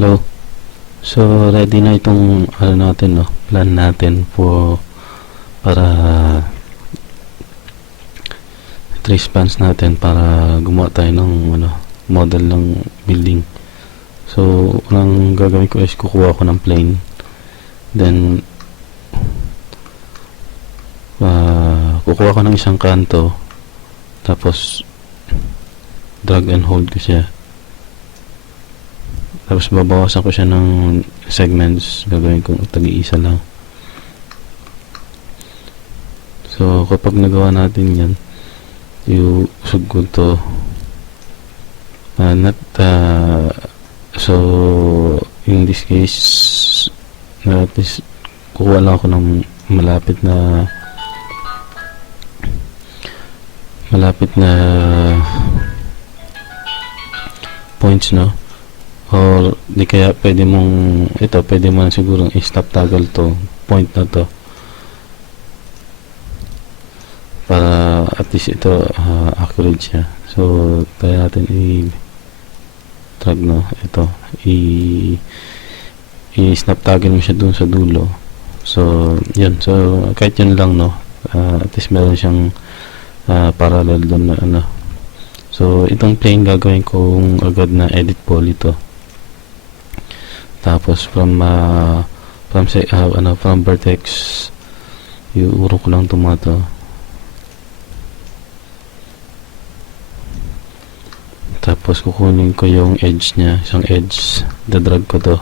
Hello. So ready na itong ano natin, no, plan natin para tree spans natin para gumawa tayo ng model ng building. So unang gagawin ko is kukuha ko ng plane, then kukuha ko ng isang kanto, tapos drag and hold ko siya, tapos babawasan ko siya ng segments, gagawin kong tag-iisa lang. So kapag nagawa natin yan, iusog ko to so in this case at least kukuha lang ako ng malapit na points, no, or di kaya pwede mo siguro i-stop toggle to point na to para at least ito accurate siya. So try natin i-drag, no, ito i-snap toggle mo siya dun sa dulo. So yun, so kahit yun lang, no, at least meron siyang parallel dun na so itong plane gagawin kong agad na edit poly to, tapos from vertex iuro ko lang to, tapos kukunin ko yung edge nya, isang edge, dadrag ko to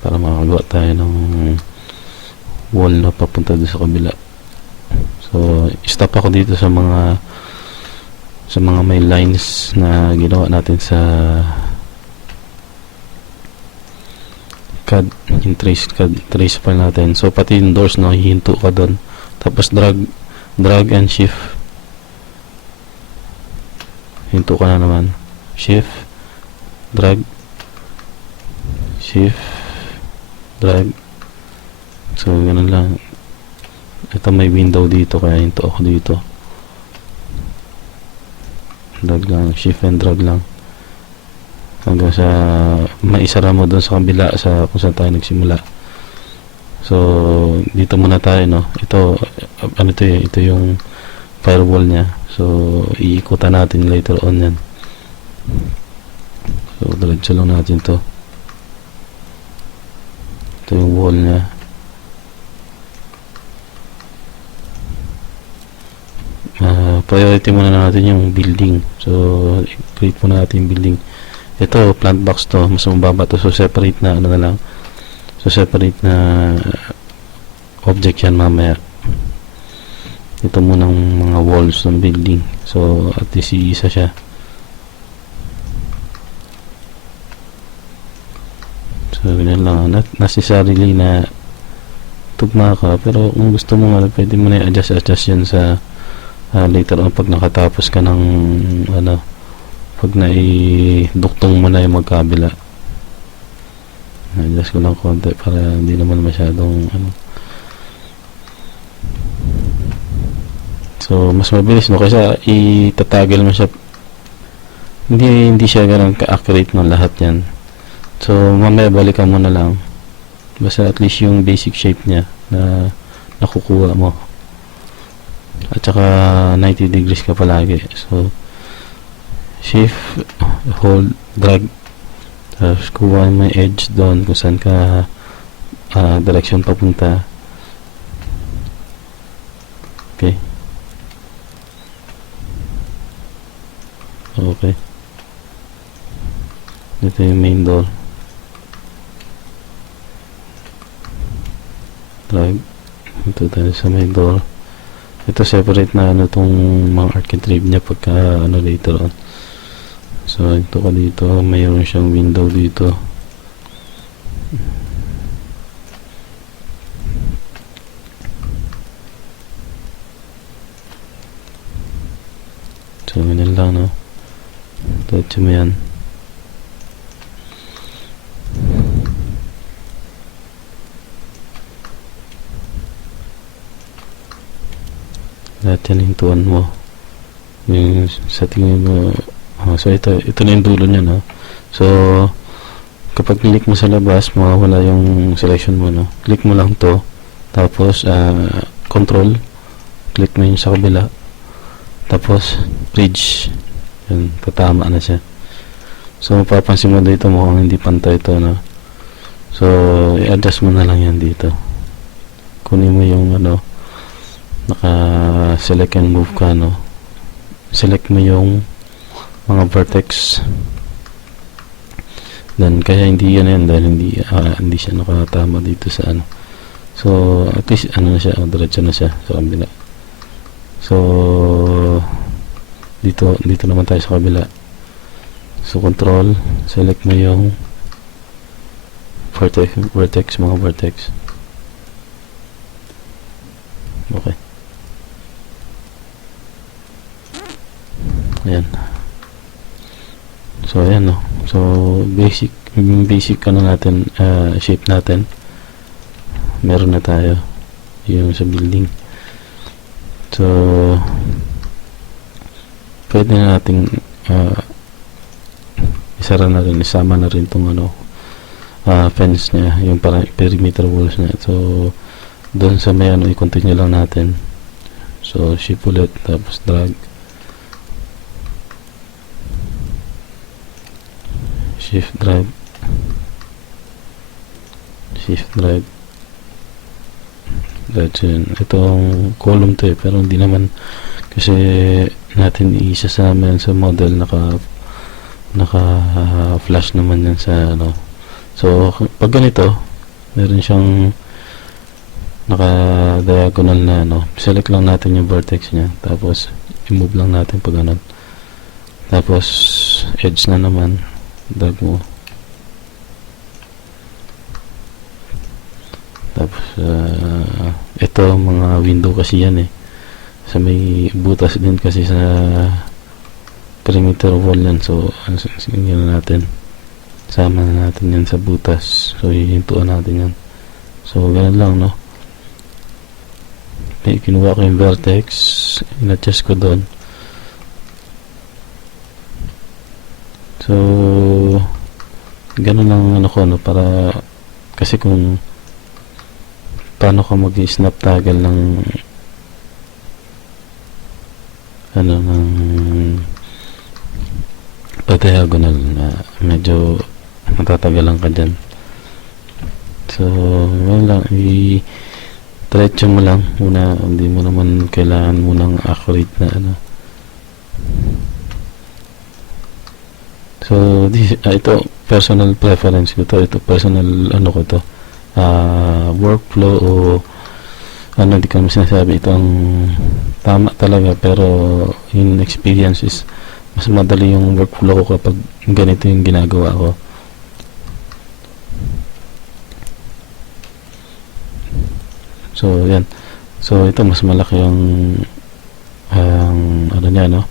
para makagawa tayo ng wall na papunta doon sa kabila. So stop ako dito sa mga may lines na ginawa natin sa CAD, yung trace file natin. So pati yung doors, no, hihinto ka doon, tapos drag and shift, hinto ka na naman, shift, drag, shift, drag. So ganun lang. Ito may window dito, kaya hinto ako dito, drag lang, shift and drag lang hanggang sa maisara mo doon sa kabila sa kung saan tayo nagsimula. So dito muna tayo, no. Ito ito yung firewall nya, so iikutan natin later on yan. So diretso lang natin to. Ito yung wall nya. Priority muna natin yung building, so create muna natin yung building. Ito plant box to, mas mababa to, so separate na separate na object yan mamaya. Ito munang mga walls ng building, so at least isa siya. So ganyan lang, not necessarily na tugma ka, pero kung gusto mo nga pwede mo na i-adjust yan sa later on pag nakatapos ka ng pag naiduktong mo na yung magkabila. Adjust ko lang konti para hindi naman masyadong so mas mabilis, no, kasi itatagel mo siya, hindi siya ganun ka-accurate ng lahat yan. So mamaya balikan mo na lang, basta at least yung basic shape niya na nakukuha mo, at saka 90 degrees ka palagi. So shift, hold, drag, tapos kuha mo yung edge doon kung saan ka direction papunta. Okay, ito yung main door, drag ito tayo sa main door. Ito separate na tong mga architrave niya pagka later on. So ito ka dito, mayroon siyang window dito. So ganyan lang, no. Touch mo yan. lahat yan hintuan mo yung sa tingin mo So ito na yung dulo niya, no? So kapag click mo sa labas, mawawala yung selection mo, no? Click mo lang to, tapos control, click mo yung sa kabila, tapos bridge, yun, tatama na siya. So mapapansin mo dito mukhang hindi pantay ito, no? So i-adjust mo na lang yan dito, kunin mo yung ano, naka select and move ka, no? Select mo yung mga vertex. Then kaya hindi yan dahil hindi siya nakatama dito sa ano. So at least ano na siya, diretso na siya sa kabila. So dito naman tayo sa kabila. So control, select mo yung vertex, mga vertex. Okay. Ayan. So ayan, no. So basic ano natin, shape natin meron na tayo, yung sa building. So pwede na nating isama na rin tong ano, fence niya, yung parang perimeter walls niya. So doon sa may ano, i-continue lang natin. So shift ulit, tapos drag, shift drag, that's yun. Itong column to pero hindi naman kasi natin isasama yan sa model, naka flash naman yan sa ano. So pag ganito, meron siyang naka diagonal na ano, select lang natin yung vertex niya, tapos i-move lang natin pag ganun, tapos edge na naman, drag mo, tapos ito mga window kasi yan sa may butas din kasi sa perimeter wall yan. So sige natin, sama na natin yan sa butas. So hihintuan natin yan. So ganun lang, no? Kinuha ko yung vertex, in-adjust ko doon. So ganun lang ano ko, no, para kasi kung paano ka mag-snap toggle ng ano, ng pa-diagonal na medyo matatagalan ka dyan. So wala, i-diretso mo lang muna, hindi mo naman kailangan munang accurate na ano. So ito personal preference ko to, ito personal ano ko to, workflow o ano, hindi ko naman sinasabi ito ang tama talaga, pero in experience is mas madali yung workflow ko kapag ganito yung ginagawa ko. So yan, so ito mas malaki ang ano niya, no,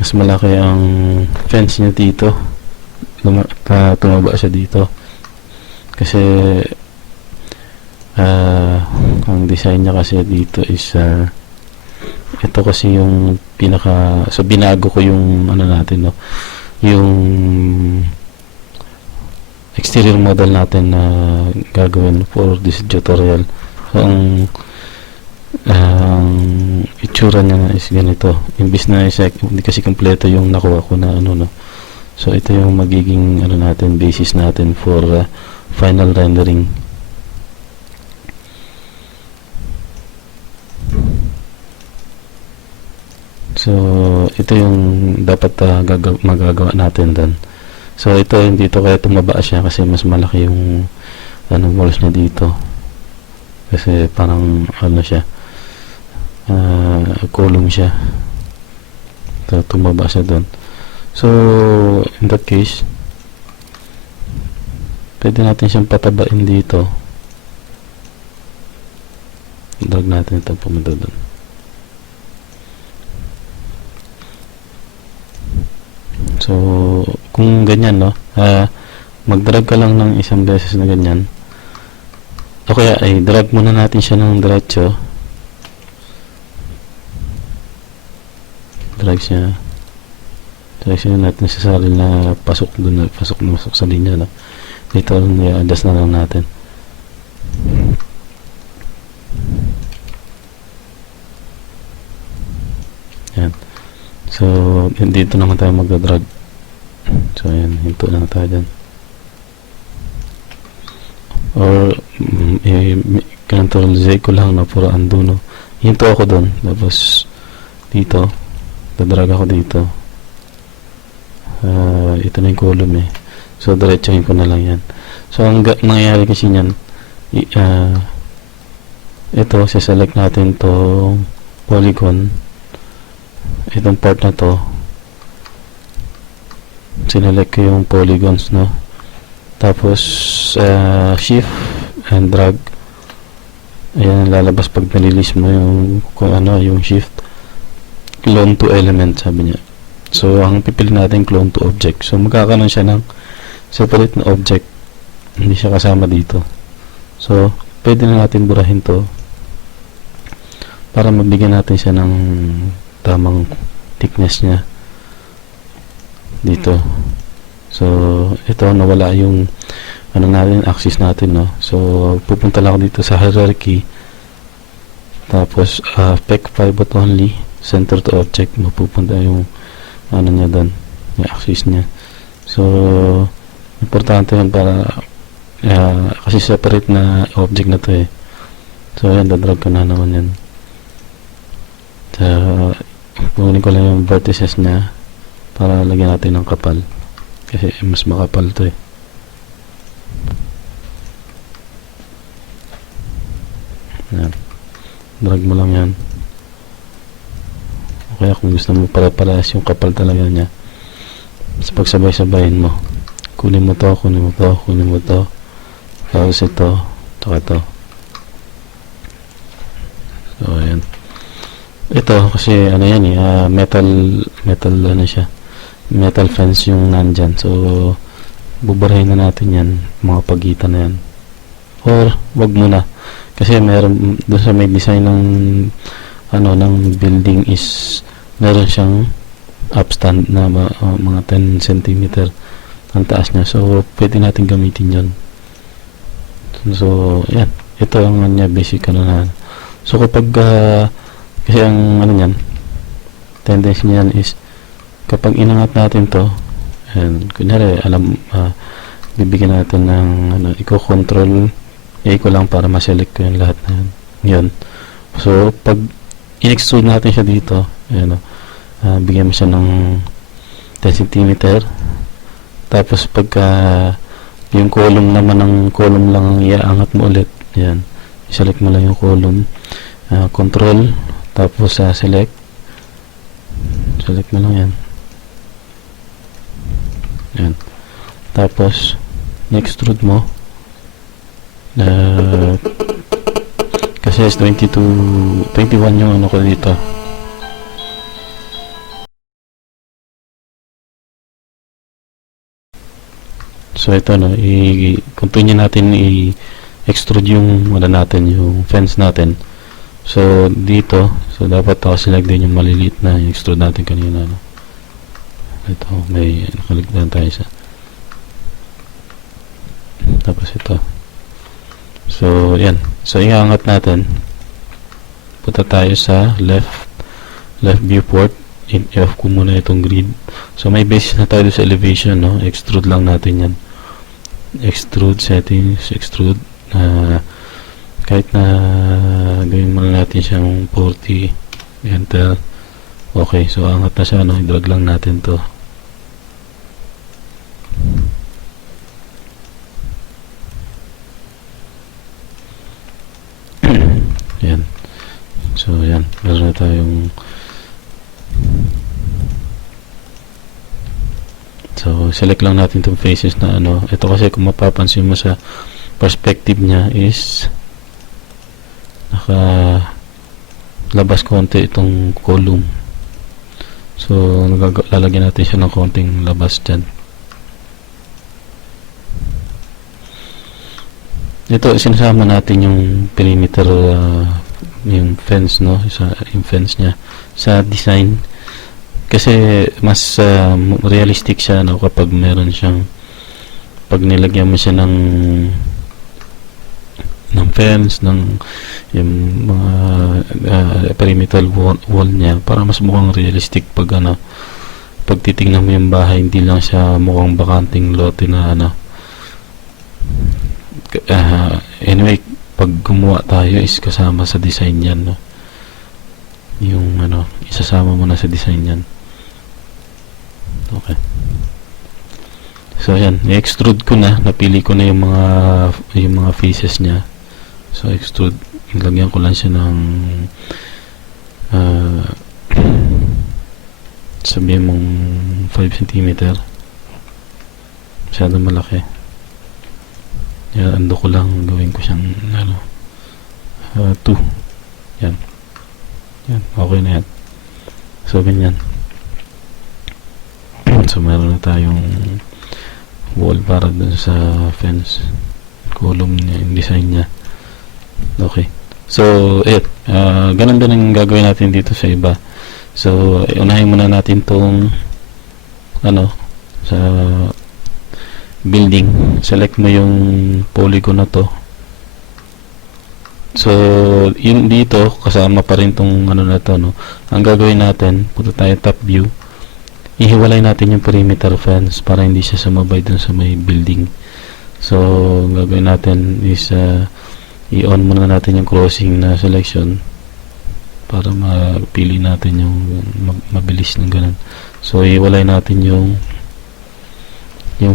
mas malaki ang fence niya dito, tumaba siya dito kasi ang design niya kasi dito is ito kasi yung pinaka, so binago ko yung ano natin, no, yung exterior model natin na gagawin for this tutorial. So ang itsura niya na is ganito, imbis na hindi kasi kompleto yung nakuha ko na ano, no. So ito yung magiging ano natin, basis natin for final rendering. So ito yung dapat magagawa natin doon. So ito, hindi ito kaya tumaba siya kasi mas malaki yung ano, walls na dito, kasi parang ano siya, column siya, so tumaba siya doon. So in that case, pwede natin siyang patabain dito, drag natin ito pumunta doon. So kung ganyan, no, mag-drag ka lang ng isang beses na ganyan, o kaya ay drag muna natin siya ng diretso, drag siya, So, isin natin sa sarili na pasok dun, pasok na pasok sa linya, no? Dito, i-adjust na lang natin. Yan. So, dito naman tayo magda-drag. So, yan. Hinto lang tayo dyan. Or, Control Z ko lang, no? Puro undo, no? Hinto ako dun. Tapos, dito. Dadrag ako dito. Ito na yung column, eh. So, diretsuhin ko na lang yan. So, ang nangyayari kasi yan, ito, siselect natin to polygon. Itong part na to, sinelect ko yung polygons, no? Tapos, shift and drag. Ayan, lalabas pag nalilis mo yung, kung ano, yung shift. Clone to element, sabi niya. So, ang pipili natin, clone to object. So, magkakaroon siya ng separate na object. Hindi siya kasama dito. So, pwede na natin burahin to para mabigyan natin siya ng tamang thickness niya dito. So, ito, nawala yung ano natin, axis natin, no? So, pupunta lang ako dito sa hierarchy. Tapos, pick pivot only, center to object. Mapupunta yung ano niya doon, yung axis niya. So, importante yan para kasi separate na object na to, eh. So, yan, dadrag ko na naman yan. So, kunin ko lang yung vertices niya para lagyan natin ng kapal kasi mas makapal to, eh. Yan. Drag mo lang yan. Kaya kung gusto mo para-parehas yung kapal talaga niya, mas pagsabay-sabayin mo, kunin mo to, kunin mo to, kunin mo to, tapos ito, tsaka to. So, ayan. Ito, kasi ano yan, metal ano siya, metal fence yung nandyan. So, bubarahin na natin yan, mga pagitan na yan. Or, wag muna. Kasi meron, doon sa may design ng ano, ng building is meron siyang upstand na mga 10 cm ang taas niya. So, pwede natin gamitin yon. So, yan. Ito ang niya, basic ano na. So, kapag kasi ang ano niyan, tendency niyan is kapag inangat natin to, and kunyari, bibigyan natin ng ano, i-control ko lang para ma-select ko yung lahat na yan. Yun. So, pag in-extrude natin siya dito, ayan, bigyan mo siya ng 10 cm. Tapos, pagka yung column naman ng column lang iaangat mo ulit, ayan, i-select mo lang yung column, control, tapos select mo lang yan. Ayan. Tapos, i-extrude mo. Kasi 21 yung ano ko dito. So ito, no, continue natin i-extrude yung ano natin, yung fence natin. So dito, so dapat select din yung maliliit na extrude natin kanina, no. Ito, may nakaligtan tayo sa. Tapos ito. So, yan. So, iangat natin. Punta tayo sa left viewport. I-off ko muna itong grid. So, may basis na tayo sa elevation, no? Extrude lang natin yan. Extrude settings, extrude. Kahit na gawin muna natin siyang 40. Enter. Okay. So, angat na siya, no? I-drag lang natin to. Yan. So, yan. Meron na tayong so, select lang natin itong faces na ano. Ito kasi kung mapapansin mo sa perspective niya is naka labas konti itong column. So, lalagyan natin siya ng konting labas dyan. Ito, sinasama natin yung perimeter, yung fence, no? Yung fence niya sa design. Kasi mas realistic siya, no, kapag meron siyang, pag nilagyan mo siya ng fence, ng yung mga perimeter wall niya, para mas mukhang realistic pag pag titingnan mo yung bahay, hindi lang siya mukhang bakanting lote na anyway, pag gumawa tayo is kasama sa design yan, no, yung isasama mo na sa design yan. Okay, so yan, i-extrude ko na, napili ko na yung mga faces niya. So extrude, lagyan ko lang siya ng sabihin mong 5 cm, masyadong malaki. Yan, ando ko lang, gawin ko siyang 2. Yan, okay na yan. So ganyan. So meron na tayong wall para dun sa fence, column niya, yung design niya. Okay, so ganun din ang gagawin natin dito sa iba. So unahin muna natin tong sa building. Select mo yung polygon na to. So yun, dito kasama pa rin tong na to, no. Ang gagawin natin, punta tayo top view, ihiwalay natin yung perimeter fence para hindi siya sumabay dun sa may building. So gagawin natin is i-on muna natin yung crossing na selection para mapili natin yung mabilis ng ganun. So ihiwalay natin yung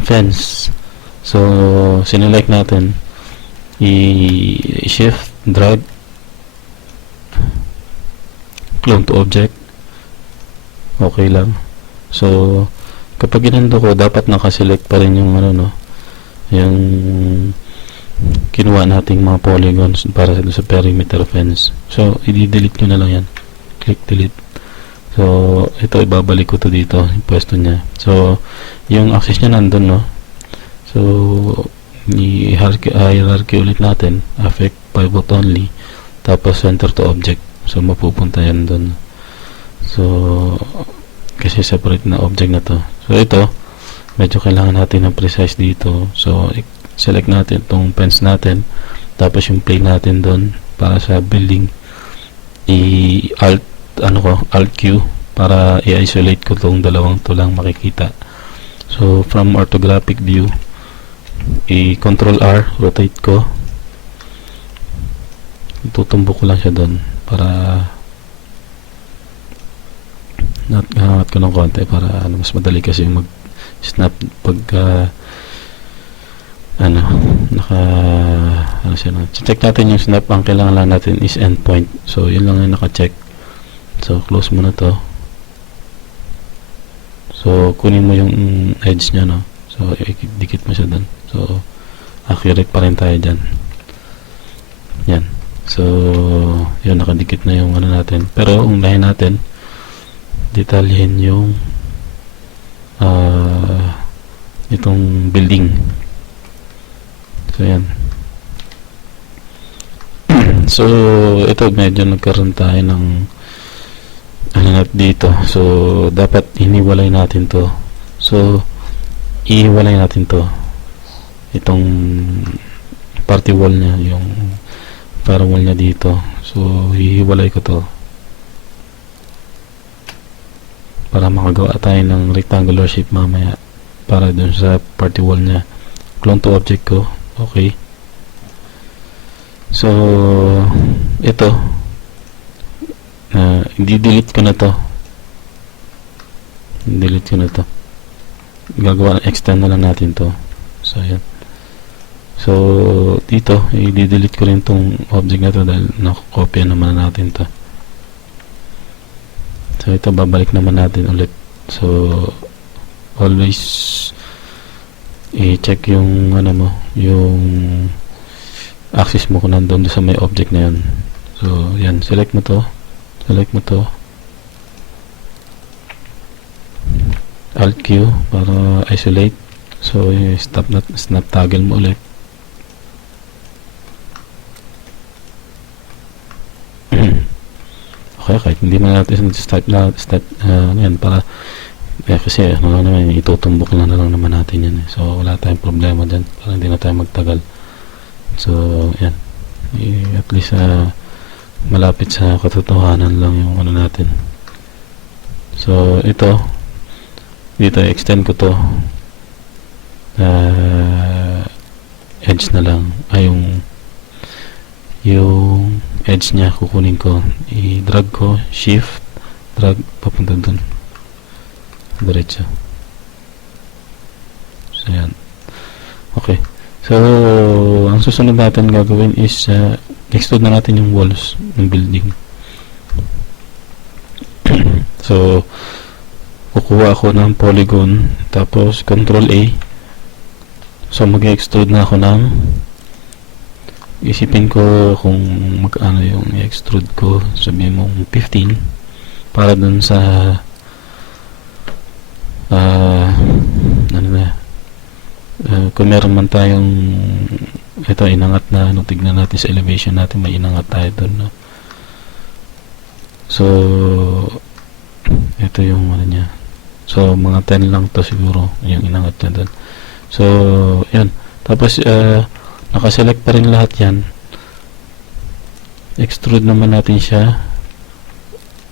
fence. So sinelect natin, i-shift, drag, clone to object. Okay lang. So kapag ginando ko, dapat nakaselect pa rin yung yung kinuha nating mga polygons para sa perimeter fence. So i-delete nyo na lang yan, click delete. So ito, ibabalik ko to dito, yung pwesto niya. So yung access niya nandun, no. So i-hierarchy ulit natin, affect pivot only, tapos center to object. So mapupunta yan dun. So kasi separate na object na to. So ito, medyo kailangan natin ng precise dito. So select natin itong fence natin, tapos yung plane natin doon para sa building, alt Q para i-isolate ko itong dalawang to lang makikita. So from orthographic view, i-control R, rotate ko, tutumbok ko lang siya doon para hangat ko ng konti para mas madali kasi mag snap pag check natin yung snap. Ang kailangan lang natin is endpoint. So yun lang yung naka-check. So close mo na to. So kunin mo yung edge nya, no. So dikit mo siya dun. So accurate pa rin tayo dyan. Yan. So yun, nakadikit na yung natin. Pero unahin natin detalyin yung itong building. So yan. So ito, medyo nagkaroon tayo ng dito. So dapat iniwalay natin to. So ihiwalay natin to, itong party wall nya, yung firewall nya dito. So hihiwalay ko to para makagawa tayo ng rectangular shape mamaya para dun sa party wall nya. Clone to object ko. Okay. So ito, i-delete ko na to. Delete ko na to. Gagawa ng extend na lang natin to. So yan. So dito, i-delete ko rin tong object na to dahil nakakopya naman natin to. So ito, babalik naman natin ulit. So always i-check yung yung axis mo kung nandun sa may object na yun. So yan, select mo to, alt Q para isolate. So snap toggle mo ulit. Okay, kahit hindi na natin start yan, para kasi ano lang naman, itutumbok na lang naman natin yan so wala tayong problema dyan, para hindi na tayo magtagal. So yan, at least malapit sa katotohanan lang yung ano natin. So ito dito extend ko to edge na lang, yung edge niya kukunin ko, i-drag ko, shift drag papunta dun diretso. So yan, okay. So ang susunod natin gagawin is extrude na natin yung walls ng building. So kukuha ako ng polygon, tapos control A. So mag-extrude na ako ng, isipin ko kung magkano yung i-extrude ko, sabihin mo 15 para dun sa ano na, kung meron man tayong ito inangat na ano, tignan natin sa elevation natin, may inangat tayo dun, no? So ito yung ano niya, so mga 10 lang to siguro yung inangat niya dun. So yan, tapos nakaselect pa rin lahat yan, extrude naman natin siya,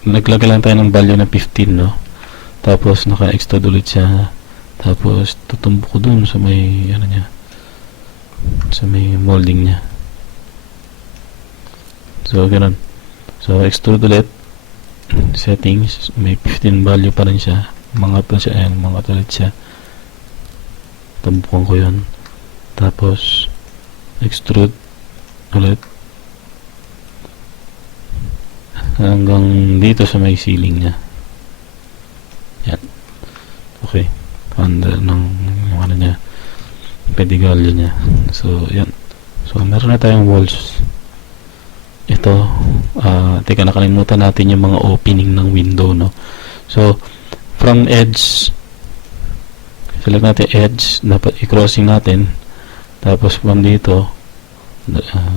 naglagay lang tayo ng value na 15, no? Tapos naka-extrude ulit siya, tapos tutumbok ko dun sa may ano niya, sa may molding niya. So ganun, so extrude ulit, settings, may 15 value pa rin siya, mga to siya, ayan, mga ulit siya, tumbukan ko yun, tapos extrude ulit hanggang dito sa may ceiling niya. Yan, okay, under ng ano niya, pedigalyo niya. So yan, so meron na tayong walls. Ito teka, nakalimutan natin yung mga opening ng window, no? So from edge, select natin edge, dapat i-crossing natin, tapos from dito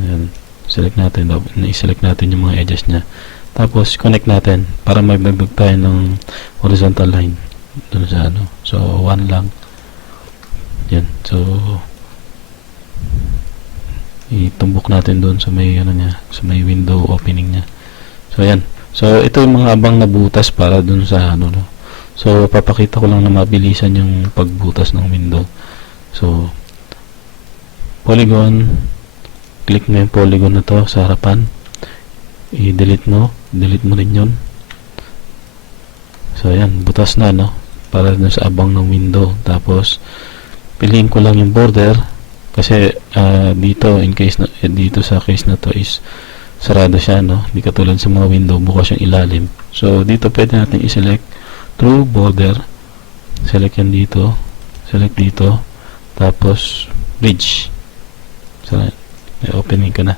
yan, select natin, i-select natin yung mga edges nya, tapos connect natin para magdagdag tayo ng horizontal line dun sa ano. So 1 lang yan, so itumbok natin dun sa may ano nya, sa may window opening nya. So yan, so ito yung mga abang na butas para dun sa ano, no? So papakita ko lang na mabilisan yung pagbutas ng window. So polygon, click mo yung polygon na to sa harapan, i-delete mo rin yun. So yan, butas na, no? Para dun sa abang ng window. Tapos piliin ko lang yung border kasi dito, in case na, dito sa case na to is sarado siya, no? Hindi katulad sa mga window, bukas yung ilalim. So dito pwede natin i-select through border, select yan dito, select dito, tapos bridge. So opening ko na.